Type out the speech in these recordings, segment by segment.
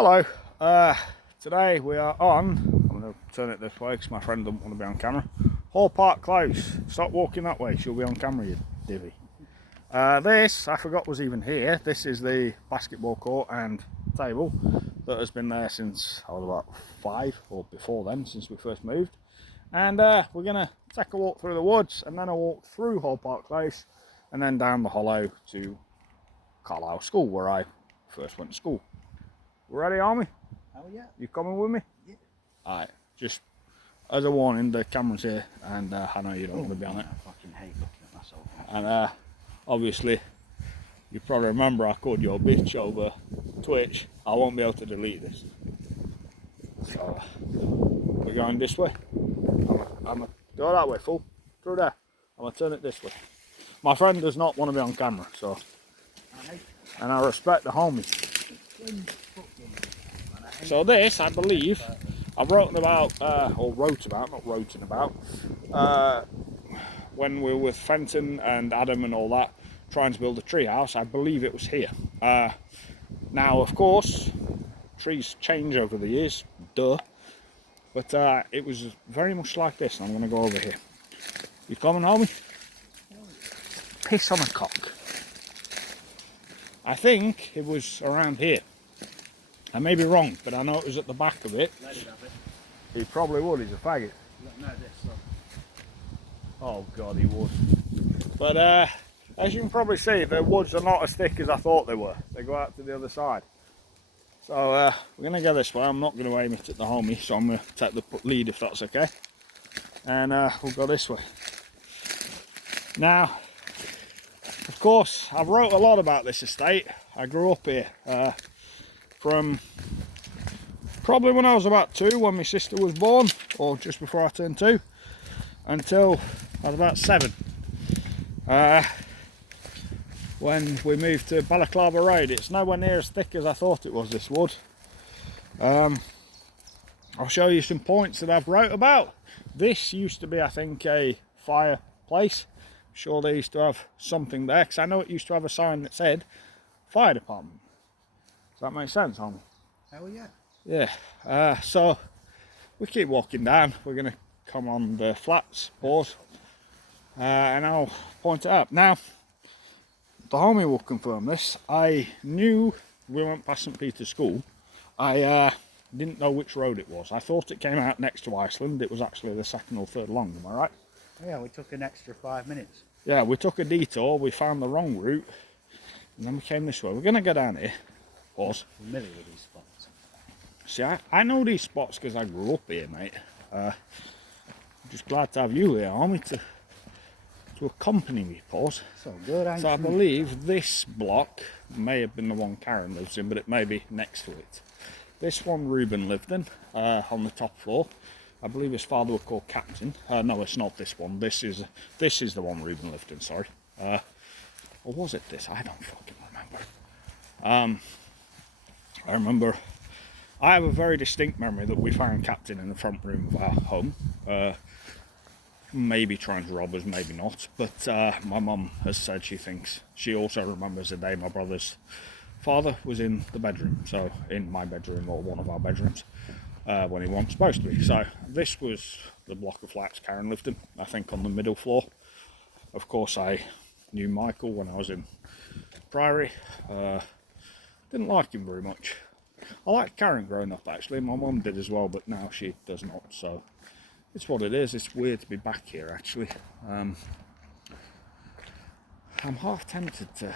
Hello, today we are on, I'm going to turn it this way because my friend doesn't want to be on camera. Hall Park Close. Stop walking that way, she'll be on camera, you divvy. This, I forgot was even here. This is the basketball court and table that has been there since I was about 5 or before then, since we first moved. And we're going to take a walk through the woods and then a walk through Hall Park Close and then down the hollow to Carlisle School where I first went to school. Ready, are we? Oh yeah. You coming with me? Yeah. Alright, just as a warning, the camera's here and I know you don't want to be on it. I fucking hate looking at myself. And obviously, you probably remember I called you a bitch over Twitch. I won't be able to delete this. So, we're going this way. I'm gonna go that way, fool. Through there. I'm going to turn it this way. My friend does not want to be on camera, so. And I respect the homie. So this, I believe, I've written about, when we were with Fenton and Adam and all that, trying to build a tree house. I believe it was here. Now, of course, trees change over the years, duh. But it was very much like this, and I'm going to go over here. You coming, homie? Piss on a cock. I think it was around here. I may be wrong, but I know it was at the back of it. He probably would, he's a faggot. Oh god, he would. But as you can probably see, the woods are not as thick as I thought they were. They go out to the other side. So we're going to go this way. I'm not going to aim it at the homie, so I'm going to take the lead if that's okay. And we'll go this way. Now, of course, I've wrote a lot about this estate. I grew up here. From probably when I was about 2, when my sister was born, or just before I turned 2, until I was about 7. When we moved to Balaclava Road, it's nowhere near as thick as I thought it was, this wood. I'll show you some points that I've wrote about. This used to be, I think, a fireplace. I'm sure they used to have something there, because I know it used to have a sign that said fire department. Does that make sense, homie? Hell yeah. Yeah, so we keep walking down. We're going to come on the flats, pause, and I'll point it out. Now, the homie will confirm this. I knew we went past St. Peter's School. I didn't know which road it was. I thought it came out next to Iceland. It was actually the 2nd or 3rd along, am I right? Yeah, we took an extra 5 minutes. Yeah, we took a detour. We found the wrong route, and then we came this way. We're going to go down here. Pause. Familiar with these spots. See, I know these spots because I grew up here, mate. I'm just glad to have you here, homie, to accompany me, pause. So good, So I believe this block may have been the one Karen lives in, but it may be next to it. This one Ruben lived in, on the top floor. I believe his father was called Captain. No, it's not this one. This is the one Ruben lived in, sorry. Or was it this? I don't fucking remember. I remember, I have a very distinct memory that we found Captain in the front room of our home. Maybe trying to rob us, maybe not. But my mum has said she also remembers the day my brother's father was in the bedroom. So in my bedroom or one of our bedrooms when he wasn't supposed to be. So this was the block of flats Karen lived in, I think on the middle floor. Of course I knew Michael when I was in Priory. Didn't like him very much. I liked Karen growing up actually, my mum did as well, but now she does not, so it's what it is. It's weird to be back here actually. I'm half tempted to,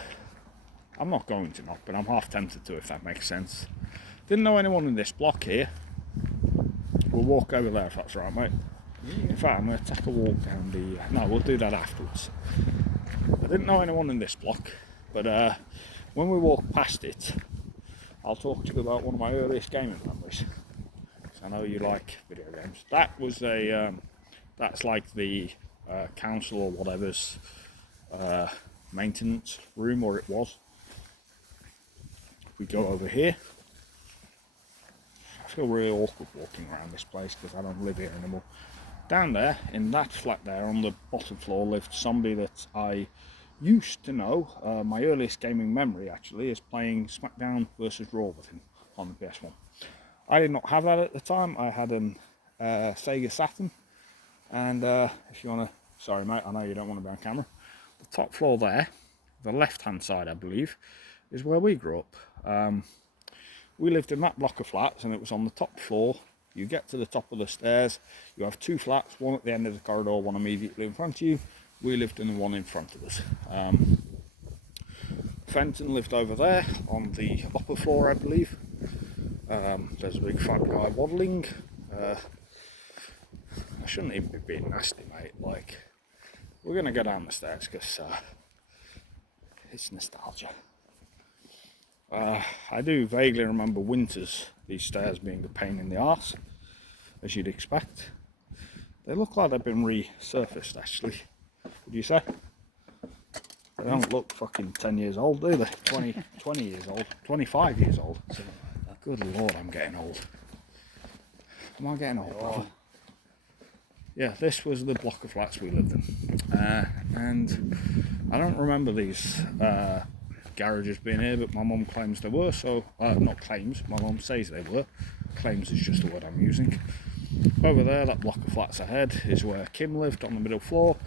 I'm not going to knock, but I'm half tempted to, if that makes sense. Didn't know anyone in this block here. We'll walk over there if that's right, mate. Yeah. In fact, I'm going to take a walk down the, no, we'll do that afterwards. I didn't know anyone in this block, but when we walk past it, I'll talk to you about one of my earliest gaming memories. I know you like video games. That was a, that's like the council or whatever's maintenance room, or it was. We go over here. I feel really awkward walking around this place because I don't live here anymore. Down there, in that flat there, on the bottom floor, lived somebody that I used to know. My earliest gaming memory actually is playing SmackDown versus Raw with him. on the PS1. I did not have that at the time. I had an Sega Saturn, and if you want to, sorry mate, I know you don't want to be on camera. The top floor there, the left-hand side, I believe, is where we grew up. We lived in that block of flats, and it was on the top floor. You get to the top of the stairs, you have 2 flats, one at the end of the corridor, one immediately in front of you. We lived in the one in front of us. Fenton lived over there on the upper floor, I believe. There's a big fat guy waddling. I shouldn't even be being nasty, mate. Like, we're going to go down the stairs because it's nostalgia. I do vaguely remember winters, these stairs being a pain in the arse, as you'd expect. They look like they've been resurfaced, actually. Would you say? They don't look fucking 10 years old, do they? 20 years old, 25 years old. Good lord, I'm getting old. Am I getting old? Oh. Yeah, this was the block of flats we lived in. And I don't remember these garages being here, but my mum claims they were, so, not claims, my mum says they were. Claims is just the word I'm using. Over there, that block of flats ahead, is where Kim lived on the middle floor,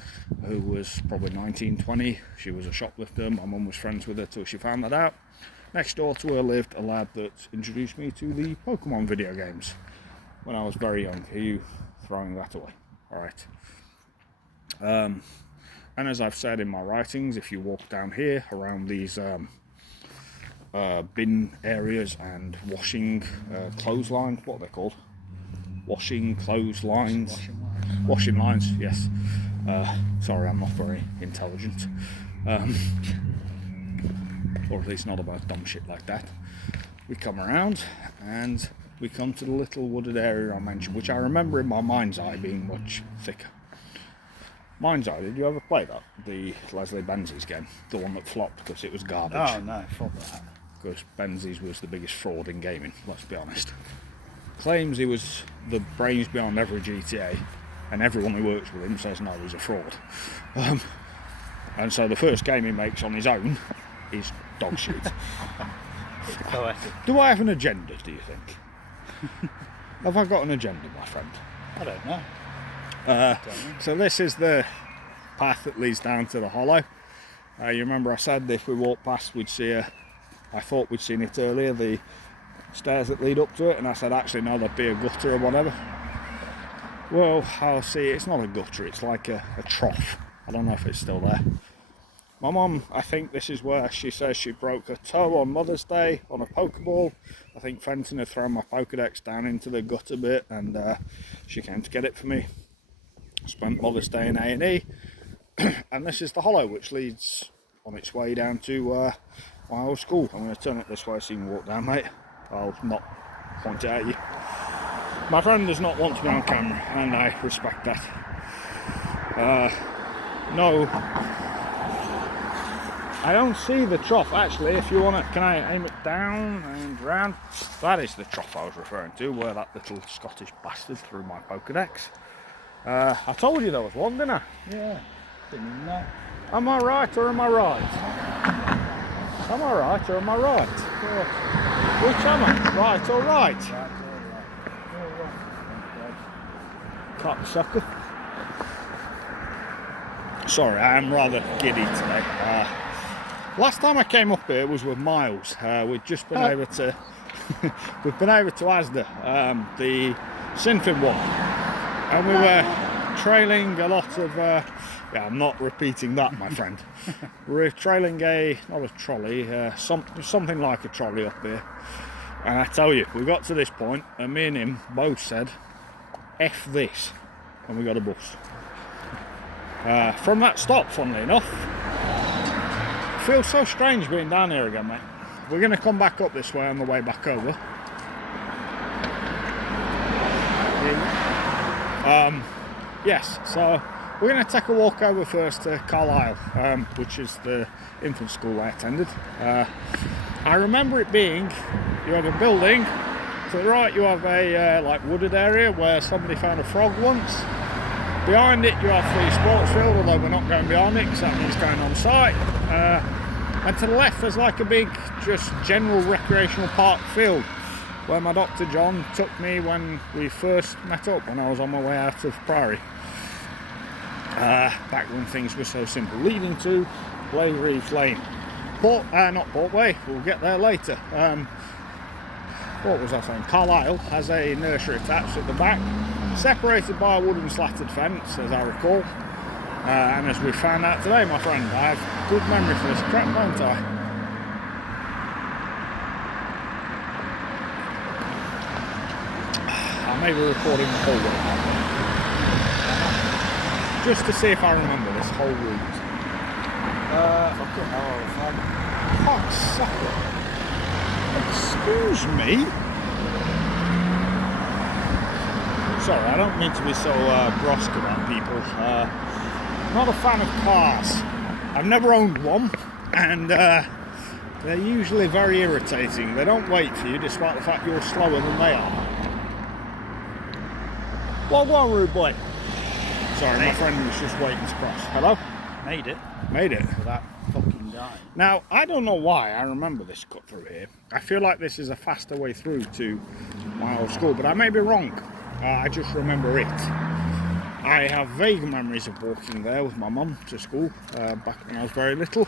who was probably 19, 20. She was a shoplifter. My mum was friends with her till she found that out. Next door to her lived a lad that introduced me to the Pokemon video games when I was very young. Are you throwing that away? Alright. And as I've said in my writings, if you walk down here around these bin areas and washing clotheslines, what are they called? Washing clotheslines. Washing lines, yes. Sorry, I'm not very intelligent. Or at least not about dumb shit like that. We come around and we come to the little wooded area I mentioned, which I remember in my mind's eye being much thicker. Mind's Eye, did you ever play that? The Leslie Benzies game? The one that flopped because it was garbage. Oh no, fuck that. Because Benzies was the biggest fraud in gaming, let's be honest. Claims he was the brains behind every GTA, and everyone who works with him says no, he's a fraud. And so the first game he makes on his own is dog shit. Do I have an agenda, do you think? Have I got an agenda, my friend? I don't know. So this is the path that leads down to the hollow. You remember I said if we walked past we'd see I thought we'd seen it earlier, the stairs that lead up to it, and I said actually no, there'd be a gutter or whatever. Well, I'll see, it's not a gutter, it's like a trough. I don't know if it's still there. My mum, I think this is where she says she broke her toe on Mother's Day on a Pokeball. I think Fenton had thrown my Pokedex down into the gutter bit, and she came to get it for me. Spent Mother's Day in A&E, and this is the hollow which leads on its way down to my old school. I'm going to turn it this way so you can walk down, mate. I'll not point it at you. My friend does not want to be on camera, and I respect that. No, I don't see the trough actually. If you want to, can I aim it down and round? That is the trough I was referring to, where that little Scottish bastard threw my Pokedex. I told you there was one, didn't I? Yeah, didn't even know. Am I right or am I right? Am I right or am I right? Which am I? Right or right? Cocksucker. Sorry, I am rather giddy today. Last time I came up here was with Miles. We'd just been over to we've been over to Asda, the Sinfin one. And we were trailing a lot of, yeah, I'm not repeating that, my friend. We're trailing not a trolley, something like a trolley up here. And I tell you, we got to this point, and me and him both said, F this, and we got a bus. From that stop, funnily enough, it feels so strange being down here again, mate. We're going to come back up this way on the way back over. Yes, so we're going to take a walk over first to Carlyle, which is the infant school I attended. I remember it being, you have a building, to the right you have a like wooded area where somebody found a frog once. Behind it you have the sports field, although we're not going behind it because that means going on site. And to the left there's like a big, just general recreational park field. where my doctor John took me when we first met up, when I was on my way out of Priory. Back when things were so simple, leading to Blakereeves Lane. Not Portway, we'll get there later. What was I saying? Carlyle has a nursery attached at the back, separated by a wooden slatted fence, as I recall. And as we found out today, my friend, I have good memory for this crap, don't I? I may be recording the whole way now, just to see if I remember this whole route. Fucking hell, Cocksucker. Excuse me? Sorry, I don't mean to be so brusque about people. Not a fan of cars. I've never owned one, and they're usually very irritating. They don't wait for you, despite the fact you're slower than they are. Well, go on, rude boy. Sorry, my friend was just waiting to cross. Hello? Made it. Made it. Without fucking dying. Now, I don't know why I remember this cut through here. I feel like this is a faster way through to my old school, but I may be wrong. I just remember it. I have vague memories of walking there with my mum to school back when I was very little.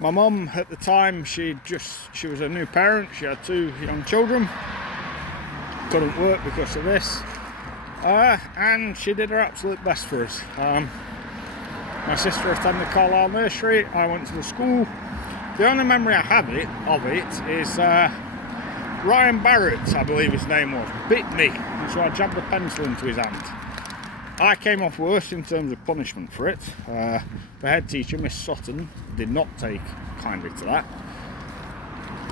My mum, at the time, she was a new parent. She had 2 young children. Couldn't work because of this. And she did her absolute best for us. My sister attended Carlisle Nursery. I went to the school. The only memory I have of it is Ryan Barrett, I believe his name was, bit me, and so I jabbed a pencil into his hand. I came off worse in terms of punishment for it. The head teacher, Miss Sutton, did not take kindly to that.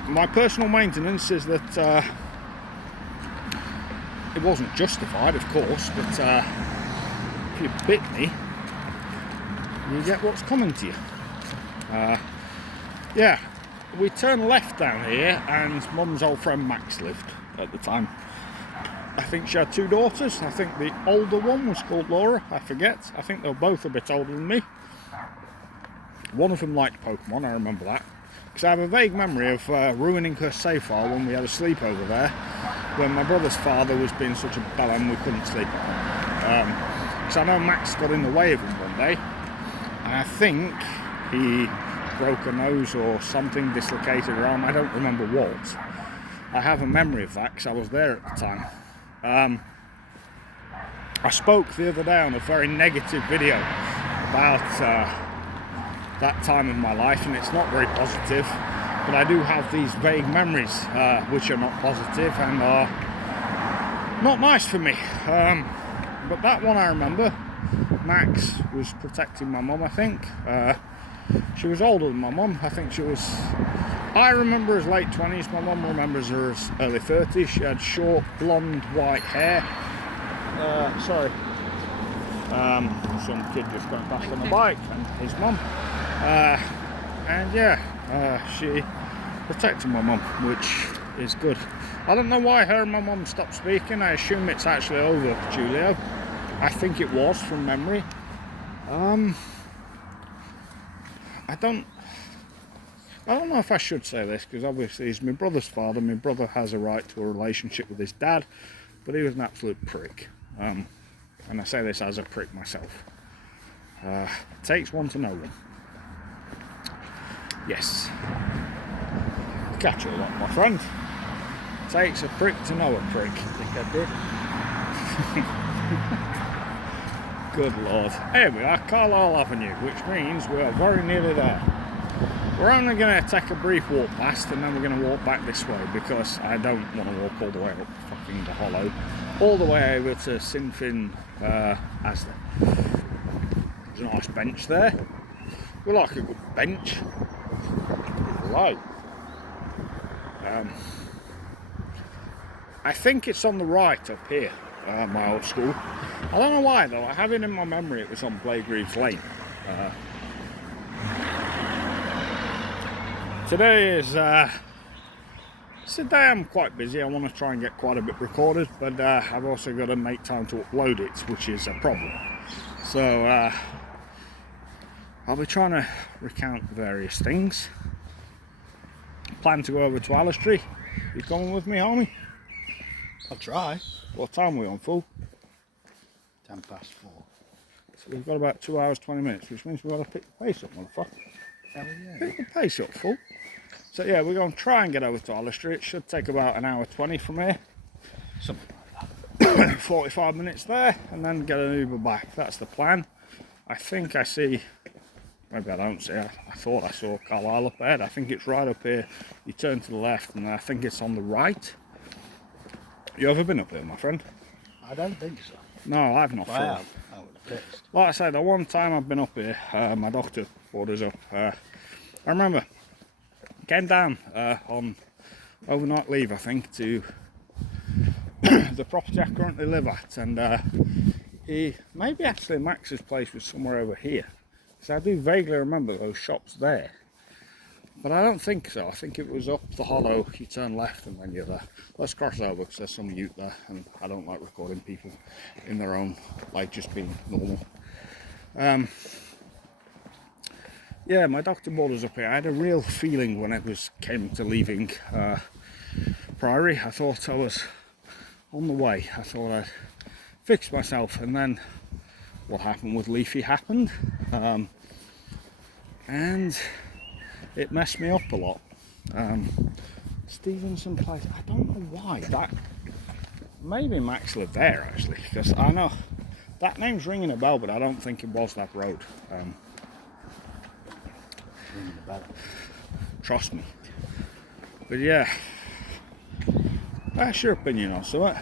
My personal maintenance is that it wasn't justified, of course, but if you bit me, you get what's coming to you. Yeah, we turned left down here, and Mum's old friend Max lived at the time. I think she had 2 daughters. I think the older one was called Laura, I forget. I think they were both a bit older than me. One of them liked Pokemon, I remember that. Because I have a vague memory of ruining her safe file when we had a sleepover there, when my brother's father was being such a bellend we couldn't sleep. Because I know Max got in the way of him one day, and I think he broke a nose or something, dislocated her arm, I don't remember what. I have a memory of that because I was there at the time. I spoke the other day on a very negative video about that time of my life, and it's not very positive, but I do have these vague memories which are not positive and are not nice for me. But that one I remember. Max was protecting my mum, I think. She was older than my mum. I think she was... I remember her as late 20s. My mum remembers her as early 30s. She had short, blonde, white hair. Sorry. Some kid just went past on a bike, and his mum. And yeah, she protected my mum, which is good. I don't know why her and my mum stopped speaking. I assume it's actually over, Julio. I think it was, from memory. I don't know if I should say this, because obviously he's my brother's father. My brother has a right to a relationship with his dad, but he was an absolute prick. And I say this as a prick myself. It takes one to know one. Yes. Catch you a lot, my friend. Takes a prick to know a prick. I think I did. Good Lord. Here we are, Carlisle Avenue, which means we are very nearly there. We're only going to take a brief walk past, and then we're going to walk back this way, because I don't want to walk all the way up fucking the hollow, all the way over to Sinfin Asda. There's a nice bench there. We like a good bench. It's low. I think it's on the right up here. My old school. I don't know why though, I have it in my memory it was on Blakereeves Lane. Today is today I'm quite busy. I want to try and get quite a bit recorded, but I've also got to make time to upload it, which is a problem. So I'll be trying to recount various things. Plan to go over to Alistair You coming with me, homie? I'll try. What time are we on, full? 4:10. So we've got about 2 hours, 20 minutes, which means we've got to pick the pace up, motherfucker. Hell yeah. Pick the pace up, full. So yeah, we're going to try and get over to Hollis Street. It should take about an hour 20 from here. Something like that. 45 minutes there, and then get an Uber back. That's the plan. I think I see, maybe I don't see, I thought I saw Carlyle up ahead. I think it's right up here. You turn to the left, and I think it's on the right. You ever been up here, my friend? I don't think so. No, I've not. If I have, I would have pissed. Like I said, the one time I've been up here, my doctor brought us up. I remember, came down on overnight leave, I think, to the property I currently live at, and maybe actually Max's place was somewhere over here. So I do vaguely remember those shops there, but I don't think so. I think it was up the hollow, you turn left and then you're there. Let's cross over because there's some ute there, and I don't like recording people in their own, like just being normal. Yeah, my doctor brought us up here. I had a real feeling when it came to leaving Priory. I thought I was on the way. I thought I'd fixed myself, and then what happened with Leafy happened, and it messed me up a lot. Stevenson Place, I don't know why. That maybe Max lived there actually, because I know that name's ringing a bell, but I don't think it was that road. Ringing the bell. Trust me. But yeah, that's your opinion on something.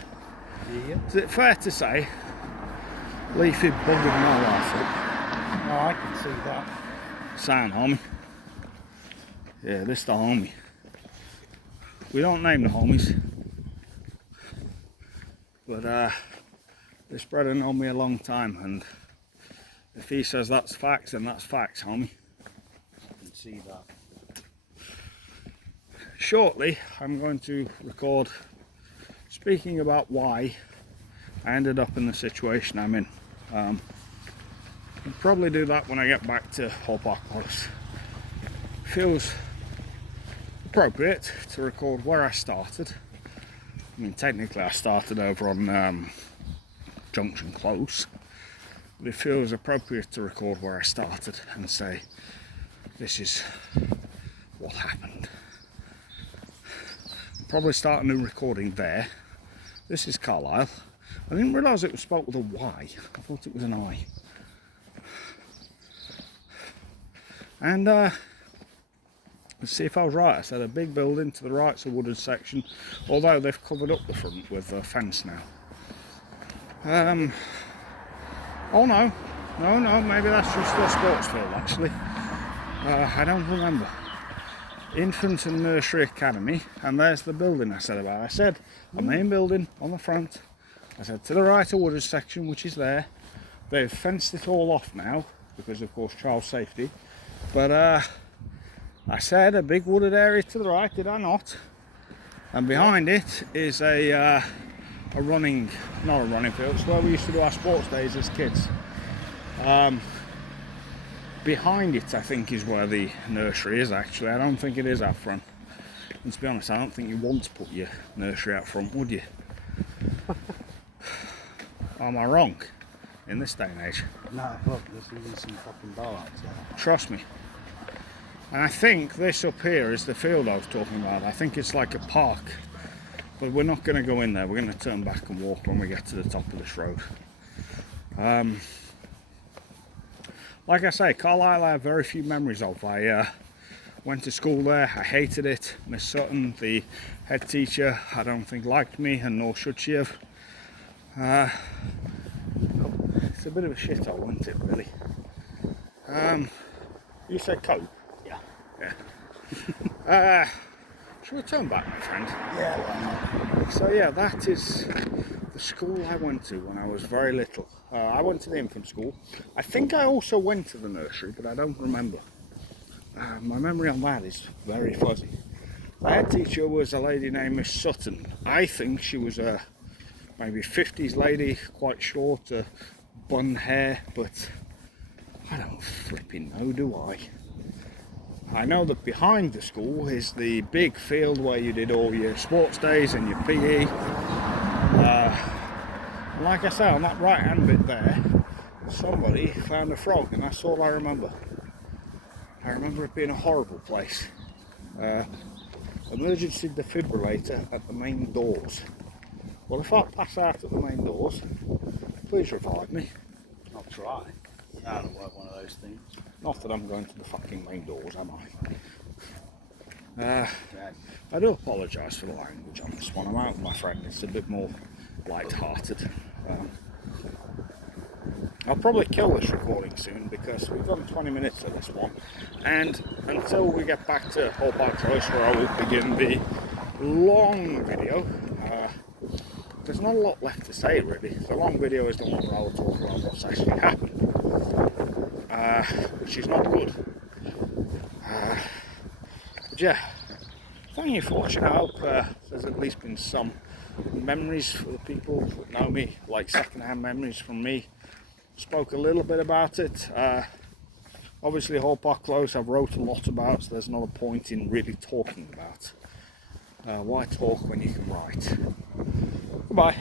Yeah. Is it fair to say Leafy buggered my life up? No, I can see that. Sound, homie. Yeah, this the homie. We don't name the homies, but this brother known me a long time, and if he says that's facts, then that's facts, homie. I can see that. Shortly, I'm going to record speaking about why I ended up in the situation I'm in. I'll probably do that when I get back to Hall Park Forest. Feels appropriate to record where I started. I mean, technically I started over on Junction Close, but it feels appropriate to record where I started and say this is what happened. Probably start a new recording there. This is Carlyle. I didn't realise it was spelled with a Y. I thought it was an I. And let's see if I was right. I said a big building to the right's a wooded section, although they've covered up the front with a fence now. Oh no, maybe that's just a sports field actually. I don't remember. Infant and Nursery Academy, and there's the building I said about. I said a main building on the front. I said to the right a wooded section, which is there. They've fenced it all off now because of course child safety, but I said a big wooded area to the right, did I not? And behind it is a running, not a running field, it's where we used to do our sports days as kids. Behind it, I think, is where the nursery is actually. I don't think it is out front. And to be honest, I don't think you want to put your nursery out front, would you? Am I wrong in this day and age? No, look, there's even some fucking bollards there. Trust me. And I think this up here is the field I was talking about. I think it's like a park. But we're not going to go in there. We're going to turn back and walk when we get to the top of this road. Like I say, Carlisle I have very few memories of. I went to school there, I hated it. Miss Sutton, the head teacher, I don't think liked me, and nor should she have. It's a bit of a shithole, isn't it, really? You said Coke? Yeah. Yeah. Shall we turn back, my friend? Yeah, why not? So yeah, that is the school I went to when I was very little. I went to the infant school. I think I also went to the nursery, but I don't remember. My memory on that is very fuzzy. The head teacher was a lady named Miss Sutton. I think she was a maybe 50s lady, quite short, bun hair, but I don't flipping know, do I? I know that behind the school is the big field where you did all your sports days and your PE. And like I say, on that right hand bit there, somebody found a frog, and that's all I remember. I remember it being a horrible place. Emergency defibrillator at the main doors. Well, if I pass out at the main doors, please revive me. I'll try. I don't want one of those things. Not that I'm going to the fucking main doors, am I? Okay. I do apologise for the language on this one. I'm out with my friend. It's a bit more light-hearted. I'll probably kill this recording soon because we've done 20 minutes of this one, and until we get back to Hall Park Close, where I will begin the long video, there's not a lot left to say really. The long video is the one where I will talk about what's actually happened, which is not good. But yeah, thank you for watching. I hope there's at least been some memories for the people that know me, like second-hand memories from me. Spoke a little bit about it. Obviously Hall Park Close I've wrote a lot about, so there's not a point in really talking about. Why talk when you can write? Goodbye.